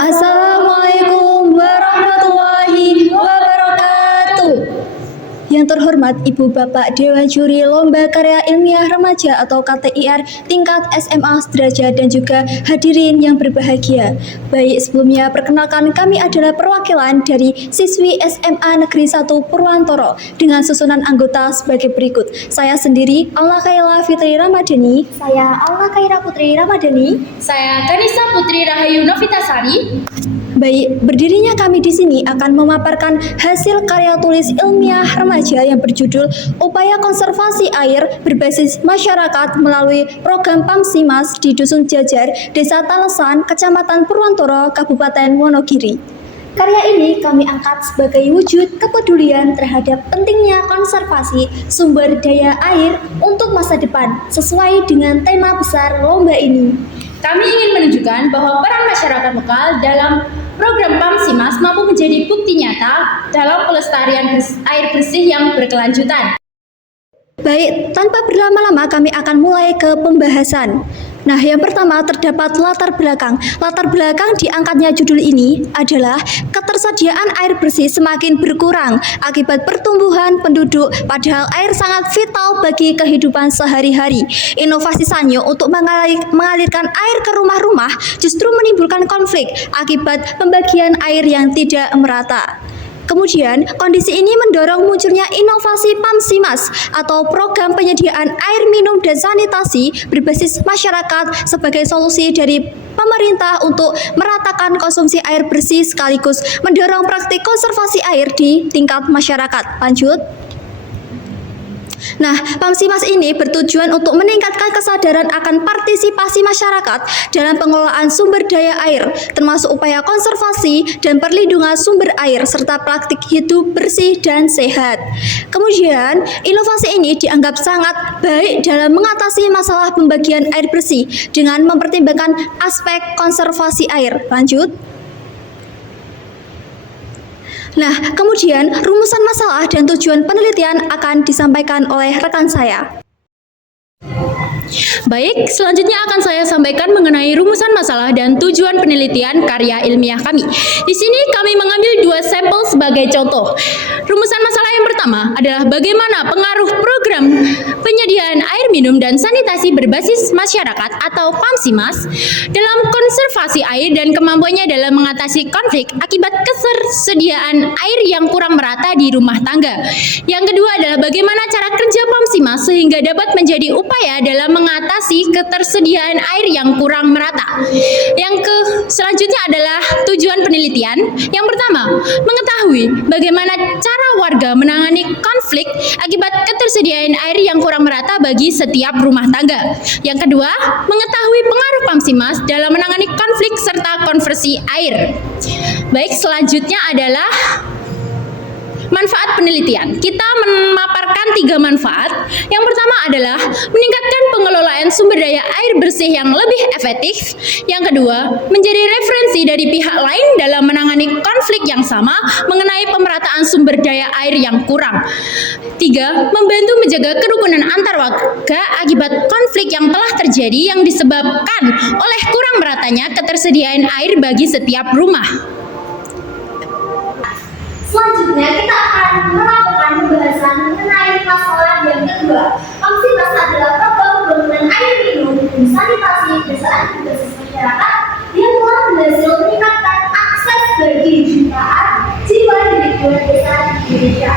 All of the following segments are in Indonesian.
Assalamualaikum warahmatullahi wabarakatuh. Yang terhormat Ibu Bapak Dewan Juri Lomba Karya Ilmiah Remaja atau KTIR tingkat SMA sederajat dan juga hadirin yang berbahagia. Baik, sebelumnya perkenalkan kami adalah perwakilan dari siswi SMA Negeri 1 Purwantoro dengan susunan anggota sebagai berikut. Saya sendiri Alna Kaila Fitri Ramadhani. Saya Alna Kaira Putri Ramadhani. Saya Kanisa Putri Rahayu Novitasari. Baik, berdirinya kami di sini akan memaparkan hasil karya tulis ilmiah remaja yang berjudul Upaya Konservasi Air Berbasis Masyarakat melalui program PAMSIMAS di Dusun Jajar, Desa Talesan, Kecamatan Purwantoro, Kabupaten Wonogiri. Karya ini kami angkat sebagai wujud kepedulian terhadap pentingnya konservasi sumber daya air untuk masa depan sesuai dengan tema besar lomba ini. Kami ingin menunjukkan bahwa peran masyarakat lokal dalam program PAMSIMAS mampu menjadi bukti nyata dalam pelestarian air bersih yang berkelanjutan. Baik, tanpa berlama-lama kami akan mulai ke pembahasan. Nah, yang pertama terdapat latar belakang. Latar belakang diangkatnya judul ini adalah ketersediaan air bersih semakin berkurang akibat pertumbuhan penduduk, padahal air sangat vital bagi kehidupan sehari-hari. Inovasi Sanyo untuk mengalirkan air ke rumah-rumah justru menimbulkan konflik akibat pembagian air yang tidak merata. Kemudian, kondisi ini mendorong munculnya inovasi PAMSIMAS atau Program Penyediaan Air Minum dan Sanitasi berbasis masyarakat sebagai solusi dari pemerintah untuk meratakan konsumsi air bersih sekaligus mendorong praktik konservasi air di tingkat masyarakat. Lanjut. Nah, PAMSIMAS ini bertujuan untuk meningkatkan kesadaran akan partisipasi masyarakat dalam pengelolaan sumber daya air, termasuk upaya konservasi dan perlindungan sumber air, serta praktik hidup bersih dan sehat. Kemudian, inovasi ini dianggap sangat baik dalam mengatasi masalah pembagian air bersih dengan mempertimbangkan aspek konservasi air. Lanjut. Nah, kemudian rumusan masalah dan tujuan penelitian akan disampaikan oleh rekan saya. Baik, selanjutnya akan saya sampaikan mengenai rumusan masalah dan tujuan penelitian karya ilmiah kami. Di sini kami mengambil 2 sampel sebagai contoh. Rumusan masalah yang pertama adalah bagaimana pengaruh program penyediaan air minum dan sanitasi berbasis masyarakat atau PAMSIMAS dalam konservasi air dan kemampuannya dalam mengatasi konflik akibat ketersediaan air yang kurang merata di rumah tangga. Yang kedua adalah bagaimana cara kerja PAMSIMAS sehingga dapat menjadi upaya dalam mengatasi ketersediaan air yang kurang merata. Selanjutnya adalah tujuan penelitian. Yang pertama, mengetahui bagaimana cara warga menangani konflik akibat ketersediaan air yang kurang merata bagi setiap rumah tangga. Yang kedua, mengetahui pengaruh PAMSIMAS dalam menangani konflik serta konversi air. Baik, selanjutnya adalah manfaat penelitian. Kita memaparkan 3 manfaat. Yang pertama adalah meningkatkan pengelolaan sumber daya air bersih yang lebih efektif. Yang kedua, menjadi referensi dari pihak lain dalam menangani konflik yang sama mengenai pemerataan sumber daya air yang kurang. 3, membantu menjaga kerukunan antar warga akibat konflik yang telah terjadi yang disebabkan oleh kurang meratanya ketersediaan air bagi setiap rumah. Selanjutnya kita akan melakukan pembahasan mengenai masalah yang kedua. PAMSIMAS adalah program pembangunan air minum dan sanitasi desa berbasis masyarakat yang telah berhasil meningkatkan akses bagi jutaan jiwa di lingkungan desa di Indonesia.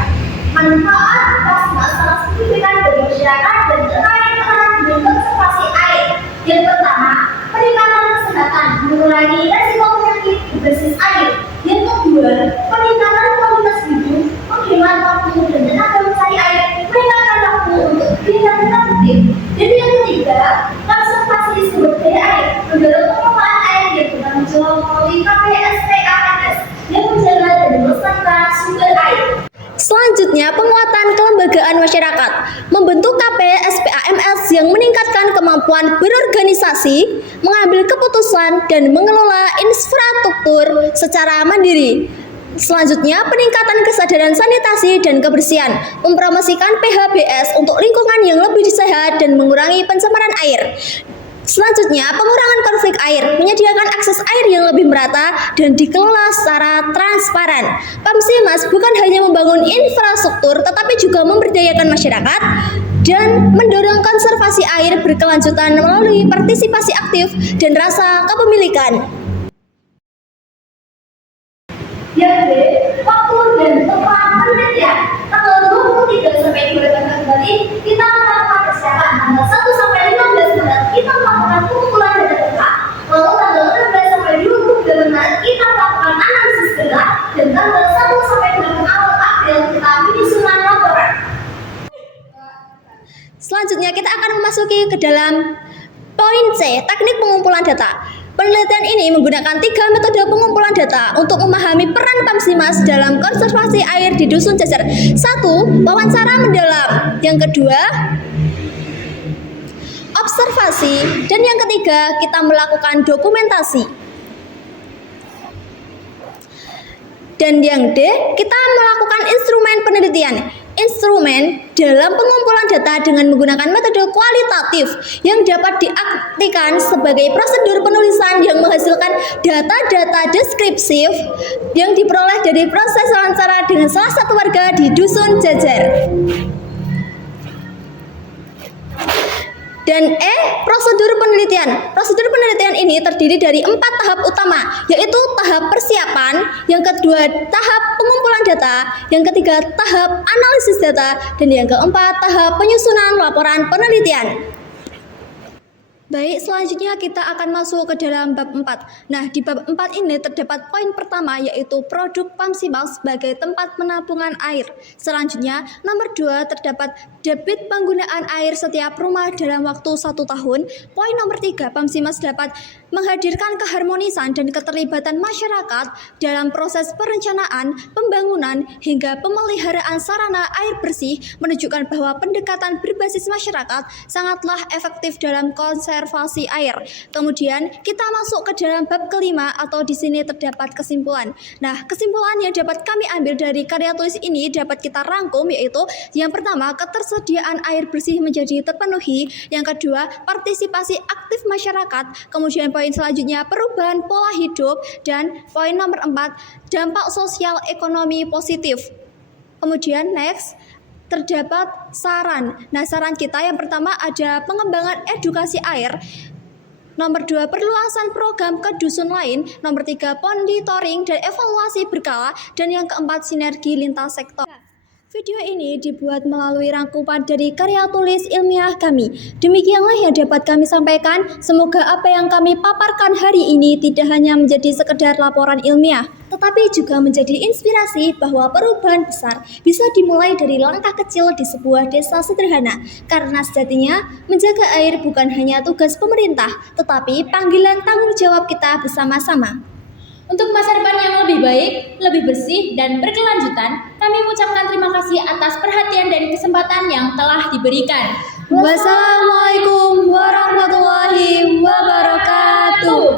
Manfaat PAMSIMAS sangat signifikan bagi masyarakat dan terkait erat dengan konservasi air. Yang pertama, peningkatan kesehatan, mengurangi resiko penyakit berbasis air. Yang kedua, peningkatan kualitas hidup, menghemat waktu dan tenaga mencari air, meningkatkan waktu untuk kegiatan produktif. Dan yang ketiga, konservasi sumber daya air, mendorong pengelolaan air yang bertanggung jawab melalui KPSPAMS yang menjaga dan melestarikan sumber air. Selanjutnya, penguatan kelembagaan masyarakat, membentuk KPSPAMS yang meningkatkan kemampuan berorganisasi, mengambil keputusan, dan mengelola infrastruktur secara mandiri. Selanjutnya, peningkatan kesadaran sanitasi dan kebersihan, mempromosikan PHBS untuk lingkungan yang lebih sehat dan mengurangi pencemaran air. Selanjutnya, pengurangan konflik air, menyediakan akses air yang lebih merata dan dikelola secara transparan. Pamsimas bukan hanya membangun infrastruktur, tetapi juga memberdayakan masyarakat dan mendorong konservasi air berkelanjutan melalui partisipasi aktif dan rasa kepemilikan. Yang B, waktu dan tempat penelitian. Tanggal 23 sampai 28 Februari kita melakukan persiapan. Tanggal 1 sampai 15 Maret kita melakukan pengumpulan data lengkap. Lalu tanggal 16 sampai 28 Maret kita melakukan analisis data. Dan tanggal 1 sampai 8 awal April kita penyusunan laporan. Selanjutnya kita akan memasuki ke dalam poin C, teknik pengumpulan data. Penelitian ini menggunakan 3 metode pengumpulan data untuk memahami peran Pamsimas dalam konservasi air di Dusun Jajar. 1. Wawancara mendalam. Yang kedua, observasi. Dan yang ketiga, kita melakukan dokumentasi. Dan yang D, kita melakukan instrumen penelitian. Instrumen dalam pengumpulan data dengan menggunakan metode kualitatif yang dapat diartikan sebagai prosedur penulisan yang menghasilkan data-data deskriptif yang diperoleh dari proses wawancara dengan salah satu warga di Dusun Jajar. Dan E, prosedur penelitian. Prosedur penelitian ini terdiri dari 4 tahap utama, yaitu tahap persiapan, yang kedua tahap pengumpulan data, yang ketiga tahap analisis data, dan yang keempat tahap penyusunan laporan penelitian. Baik, selanjutnya kita akan masuk ke dalam bab 4. Nah, di bab 4 ini terdapat poin pertama yaitu produk Pamsimas sebagai tempat penampungan air. Selanjutnya, nomor 2 terdapat debit penggunaan air setiap rumah dalam waktu 1 tahun. Poin nomor 3, Pamsimas dapat menghadirkan keharmonisan dan keterlibatan masyarakat dalam proses perencanaan, pembangunan, hingga pemeliharaan sarana air bersih, menunjukkan bahwa pendekatan berbasis masyarakat sangatlah efektif dalam konservasi air. Kemudian kita masuk ke dalam bab kelima atau di sini terdapat kesimpulan. Nah, kesimpulan yang dapat kami ambil dari karya tulis ini dapat kita rangkum yaitu yang pertama, ketersediaan air bersih menjadi terpenuhi. Yang kedua, partisipasi aktif masyarakat. Kemudian poin selanjutnya, perubahan pola hidup. Dan poin nomor 4, dampak sosial ekonomi positif. Kemudian next, terdapat saran. Nah, saran kita yang pertama ada pengembangan edukasi air. Nomor 2, perluasan program ke dusun lain. Nomor 3, monitoring dan evaluasi berkala. Dan yang keempat, sinergi lintas sektor. Video ini dibuat melalui rangkuman dari karya tulis ilmiah kami. Demikianlah yang dapat kami sampaikan. Semoga apa yang kami paparkan hari ini tidak hanya menjadi sekedar laporan ilmiah, tetapi juga menjadi inspirasi bahwa perubahan besar bisa dimulai dari langkah kecil di sebuah desa sederhana. Karena sejatinya, menjaga air bukan hanya tugas pemerintah, tetapi panggilan tanggung jawab kita bersama-sama. Untuk masa depan yang lebih baik, lebih bersih, dan berkelanjutan, kami mengucapkan terima kasih atas perhatian dan kesempatan yang telah diberikan. Wassalamualaikum warahmatullahi wabarakatuh.